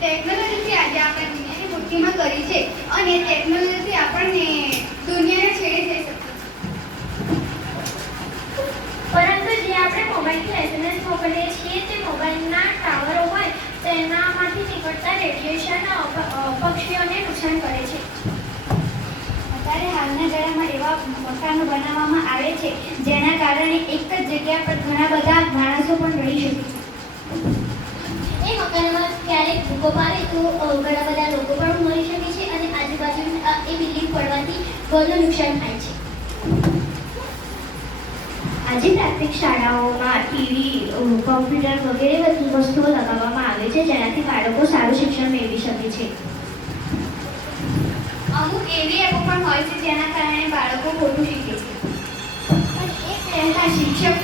ટેકનોલોજીથી આજે આપણે દુનિયાની મુઠ્ઠીમાં કરી છે અને ટેકનોલોજીથી આપણને દુનિયાને છેડે જઈ શકીએ પરંતુ જે આપણે મોબાઈલથી એસએમએસ મોકલીએ છીએ તે મોબાઈલના ટાવરો હોય તેનામાંથી નીકળતા રેડિયેશન પક્ષીઓને નુકસાન કરે છે. અત્યારે હાલના ગાળામાં એવા મકાનો બનાવવામાં આવે છે જેના કારણે એક જ જગ્યા પર ઘણા બધા માણસો પણ રહી શકે છે. એ મકાનમાં ક્યારેક ભૂકંપ આવે તો ઘણા બધા લોકો પણ મરી શકે છે અને આજુબાજુ એ બિલ્ડિંગ પડવાથી ઘણું નુકસાન થાય છે. આજે પ્રાથમિક શાળાઓમાં ટીવી, કોમ્પ્યુટર વગેરે વસ્તુઓ લગાવવામાં આવે છે જેનાથી બાળકો સારું શિક્ષણ મેળવી શકે છે. અમુક એવી એપો પણ હોય છે જેના કારણે બાળકો ખોટું શીખે છે અને એ પહેલા શિક્ષક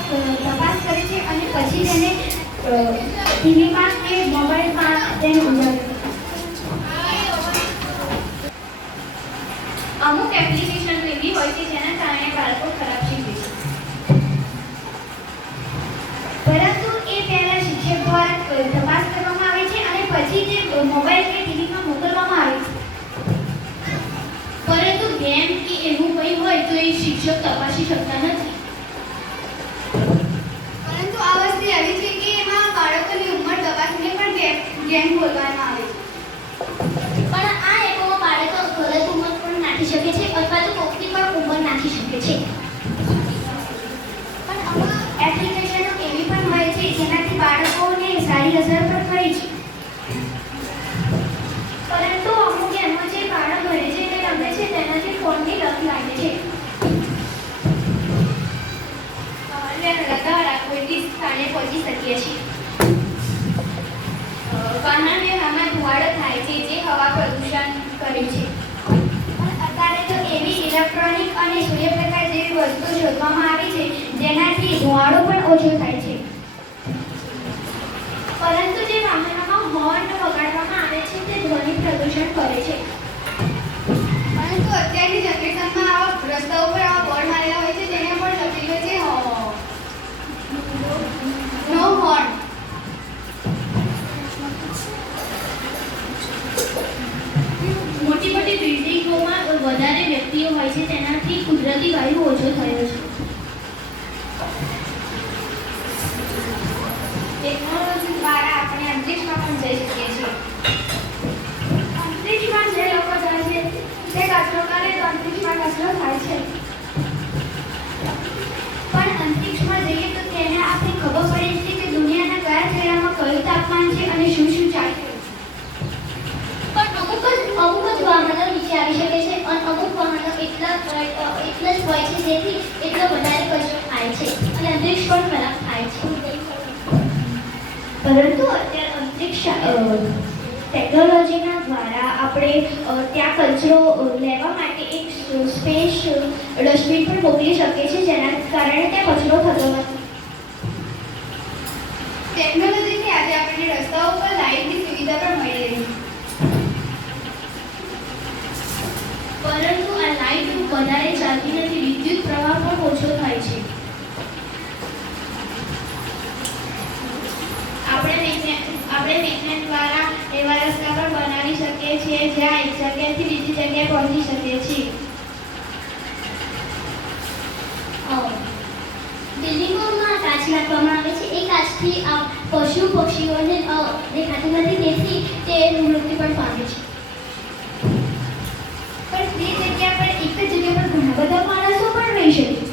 તપાસ કરે છે અને પછી તેને ટીવીમાં કે મોબાઈલમાં તેને ઉજાગર કરે. અમુક એપ્લિકેશન એવી હોય છે જેના કારણે બાળકો ખરાબ શીખે છે પરંતુ એ પહેલા શિક્ષક દ્વારા તપાસ કરવામાં આવે છે અને પછી તે મોબાઈલ કે ટીવીમાં મોકલવામાં આવે છે. પરંતુ ગેમ કે એવું કંઈ હોય તો એ શિક્ષક તપાસી શકતા નથી. પરંતુ આ વસ્તુ એવી છે કે એમાં બાળકોની ઉંમર તપાસીને પણ ગેમ બોલવામાં આવે છે. પણ આ એપોમાં બાળકો ગલત ઉંમર પણ નાખી શકે છે અથવા તો કોકની પણ ઉંમર નાખી શકે છે. પણ અમુક એપ્લિકેશનો એવી પણ હોય છે જેનાથી બાળકોને સારી અસર પણ થઈ છે. પરંતુ અમુક ગેમો જે બાળક ઘરે જઈને રમે છે તેનાથી ફોનની લત લાગે છે. દ્વારા કોઈ સ્થાને પહોંચી શકીએ છીએ. વાહન વ્યવહારમાં ધુમાડો થાય છે જે હવા પ્રદૂષણ કરે છે. પણ અત્યારે તો એવી ઇલેક્ટ્રોનિક અને સૂર્યપ્રકાશ જેવી વસ્તુ શોધવામાં આવી છે જેનાથી ધુમાડો પણ ઓછો થાય છે. પરંતુ જે વાહનોમાં હોર્ન વગાડવામાં આવે છે તે ધ્વનિ પ્રદૂષણ કરે છે. પરંતુ અત્યારની જનરેશનમાં આવા રસ્તાઓ પર આવા બોર્ડ મારેલા હોય છે જેના પર લખેલું છે નો હોર્ન. મોટી મોટી બિલ્ડિંગોમાં વધારે વ્યક્તિઓ હોય છે તેનાથી કુદરતી વાયુ ઓછો થયો છે. ટેકનોલોજી દ્વારા આપણે અંતરિક્ષમાં પણ જઈ શકીએ છીએ. અંતરિક્ષમાં જે લોકો જાય છે તે કચરો કરે તો અંતરિક્ષમાં કચરો થાય છે. પણ અંતરિક્ષમાં જઈએ તો તેને આપણે ખબર પડે છે કે દુનિયાના કયા છેડામાં કયું તાપમાન છે અને શું શું ચાલી રહ્યું છે. પણ અમુક જ વાહનો નીચે આવી શકે છે અને અમુક વાહનો એટલા જ હોય છે જેથી એટલો વધારે કચરો થાય છે અને અંતરિક્ષ પણ ખરાબ થાય છે. પરંતુ અત્યારે અંતરિક્ષ ટેકનોલોજીના દ્વારા આપણે ત્યાં કચરો લેવા માટે એક સ્પેસ ડસ્ટબિન પણ મોકલી શકીએ છીએ જેના કારણે ત્યાં કચરો થતો નથી. ટેકનોલોજીથી આજે આપણને રસ્તાઓ પર લાઇટની સુવિધા પણ મળી રહી છે. પરંતુ આ લાઇટ વધારે ચાલતી નથી, વિદ્યુત પ્રવાહ પણ ઓછો થાય છે. આપણે વિજ્ઞાન દ્વારા એવા રસ્તા પણ બનાવી શકીએ છીએ જ્યાં એક જગ્યાએથી બીજી જગ્યાએ પહોંચી શકીએ છીએ. બિલ્ડિંગોમાં કાચ નાખવામાં આવે છે. એ કાચથી પશુ પક્ષીઓને દેખાતું નથી તેથી તે મૃત્યુ પણ પામે છે. પણ તે જગ્યા પર એક જ જગ્યા પર ઘણા બધા માણસો પણ રહી શકે છે.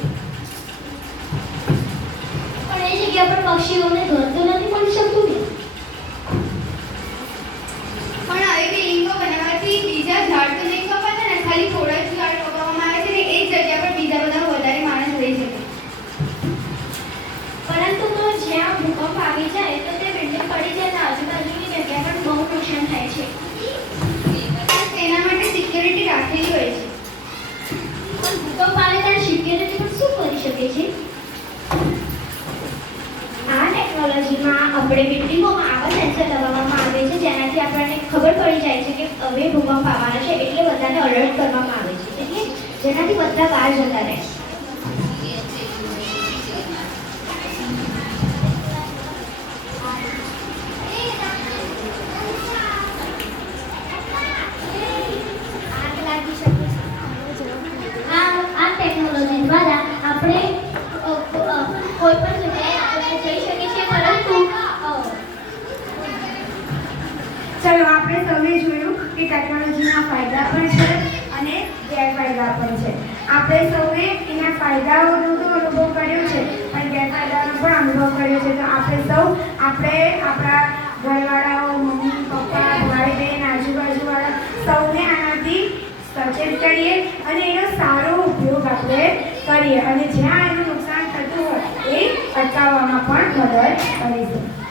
પણ એ જગ્યા પર પક્ષીઓને ઘર તો નથી મળી શકતું ને. પણ આવી બિલ્ડિંગો બનાવવાથી બીજા ઝાડ તો નહીં કપાતા ને, ખાલી થોડા જ ઝાડ કપાવવામાં આવે છે ને એ જ જગ્યા પર બીજા બધા વધારે માણસ રહી શકે. પરંતુ તો જ્યાં ભૂકંપ આવી જાય તો તે બિલ્ડિંગ પડી જાય તો આજુબાજુની જગ્યા પર બહુ નુકસાન થાય છે. તેના માટે સિક્યોરિટી રાખેલી હોય છે. પણ ભૂકંપ આવે ત્યારે સિક્યોરિટી પણ શું કરી શકે છે? આ ટેકનોલોજીમાં આપણે બિલ્ડિંગોમાં આવા સેન્સર લગાવવામાં આવે છે જેનાથી આપણને ખબર પડી જાય છે કે હવે ભૂકંપ આવવાનો છે એટલે બધાને અલર્ટ કરવામાં આવે છે એટલે જેનાથી બધા બહાર જતા રહે. ચલો આપણે સૌએ જોયું કે ટેકનોલોજીના ફાયદા પણ છે અને ગેરફાયદા પણ છે. આપણે સૌએ એના ફાયદાઓનો તો અનુભવ કર્યો છે પણ ગેરફાયદાનો પણ અનુભવ કર્યો છે. તો આપણે સૌ આપણા ઘરવાળાઓ, મમ્મી પપ્પા, ભાઈ બહેન, આજુબાજુવાળા સૌને આનાથી સચેત કરીએ અને એનો સારો ઉપયોગ આપણે કરીએ અને જ્યાં એનું નુકસાન થતું હોય એ અટકાવવામાં પણ મદદ કરીશું.